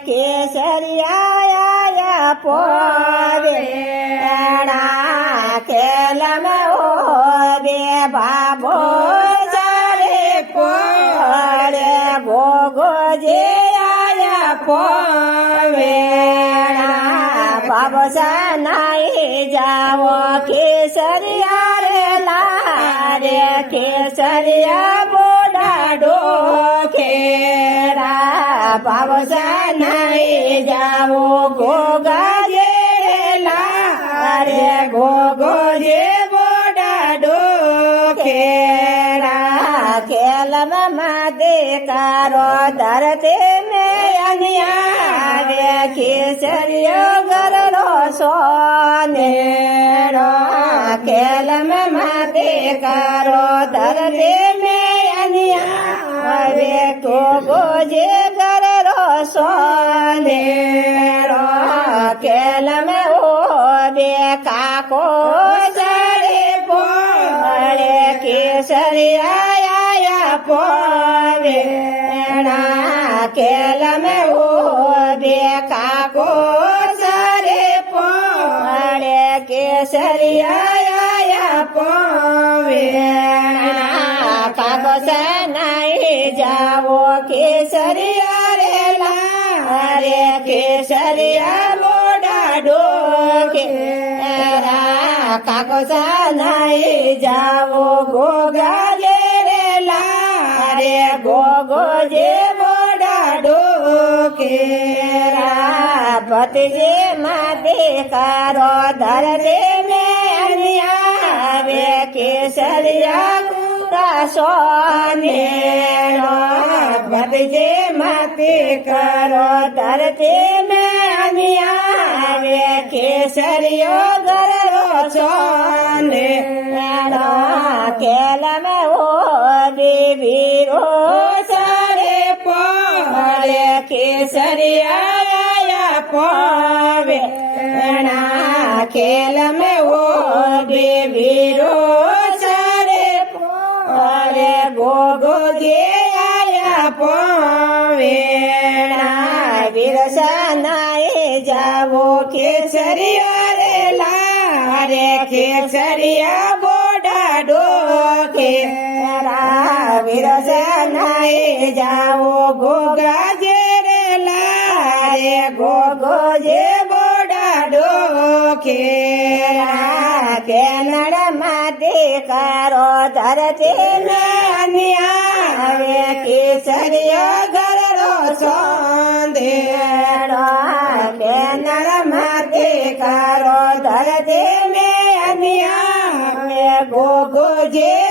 કેસરિયા પોવેણા ખેલમાં ઓરે બાબો ચારે પડે ભોગો જે આયા પોવેણા બાબો નાઈ જાવો કેસરિયા રે લારે કેસરિયા બોડાડો ખેરા બાબા નાઈ જાવો ગોગા જે લારે ગોગો જે બોડાડો ખેરા ખેલમાં માતે કારો ધરતે મેં અનિયારે કેસરિયો ગરરો સોનેરો ખેલમાં માતે કારો ધરતે મેં અનિયારે ગોગો જે સોનેરો કેલમે ઓબે કાકો ચડે પડે કેસરિયા પોવેણા કેલમે ઓબે કાકો ચડે પડે કેસરિયા પોવેણા કાકો નાઈ જાવો કેસરિયા રે કેસરિયા બોડાડો ખેરા કાકો નાઈ જાવો ગોગા જે લારે ગોગો જે બોડાડો ખેરા ભતજે માતે કારો ધરતે મેં આવે કેસરિયા કુડા સોનેરો ભતજે માતે કરો ધરતે મેં આવે કેસરિયો ગરરો સોને કેલમે ઓ દેવીરો સારે પડે કેસરિયા પોવેણા કેલમે ઓ દેવીરો સારે પડે ગોગો જે પોવેણા વિરસનાએ જાવો કેસરિયા રે લારે કેસરિયા બોડાડો ખેરા વિરસનાએ જાવો ગોગા જે રે લારે ગોગો જે બોડાડો ખેરા કેનડ માતે કારો ધરતે આવે કેસરિયા ગરરો સોંધેરો કેનર માતે કારો ધરતે મેં આવે ગોગો જે